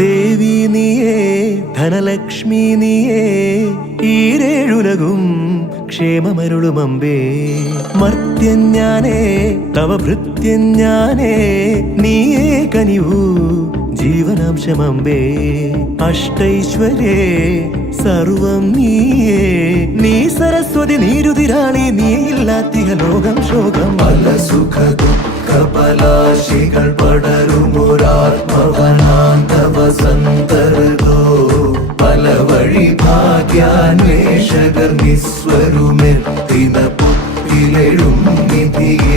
ദേവി നീയേ ധനലക്ഷ്മി നീയേ ഈരേഴുലകും ക്ഷേമമരുളുമമ്പേ മർത്യൻ ഞാനേ തവ ഭൃത്യൻ ഞാനേ നീയേ കനിവു ജീവനാംശമമ്പേ അഷ്ടൈശ്വര്യേ സർവം നീയേ നീ സരസ്വതി നീരുതിരാളി നീയില്ലാത്തിക ലോകം ശോകം പല സുഖ ദുഃഖ പലാശികൾ പടരുമൊരാത്മവനാന്ത വസന്തർഗോ പല വഴി ഭാഗ്യാന്വേഷകർ നിസ്വരുമെത്തിന പുത്തിലെഴും നിധിയെ